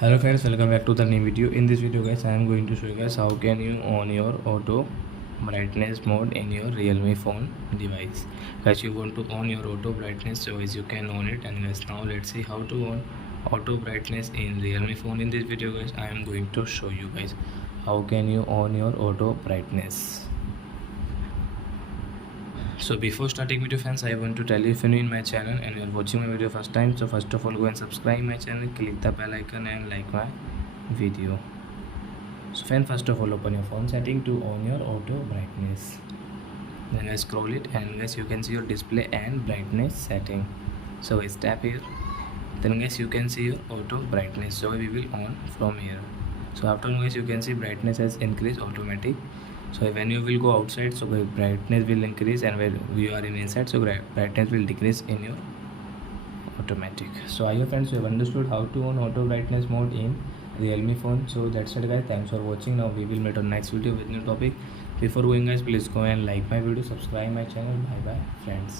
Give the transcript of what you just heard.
Hello friends, welcome back to the new video. In this video guys, I am going to show you guys how can you on your auto brightness mode in your Realme phone device. Guys, you want to on your auto brightness, so as you can on it. And guys, now let's see how to on auto brightness in Realme phone. In this video guys, I am going to show you guys how can you on your auto brightness. So before starting video friends, I want to tell you, if you're new in my channel and you're watching my video first time, so first of all go and subscribe my channel, click the bell icon and like my video. So friend, first of all open your phone setting to on your auto brightness, then guys scroll it and guys you can see your display and brightness setting. So guys tap here, then guys you can see your auto brightness, so we will on from here. So after guys you can see brightness has increased automatic. So when you will go outside, so brightness will increase, and when you are in inside, so brightness will decrease in your automatic. So I hope friends you have understood how to on auto brightness mode in Realme phone. So that's it guys, thanks for watching. Now we will meet on next video with new topic. Before going guys, please go and like my video, subscribe my channel. Bye bye friends.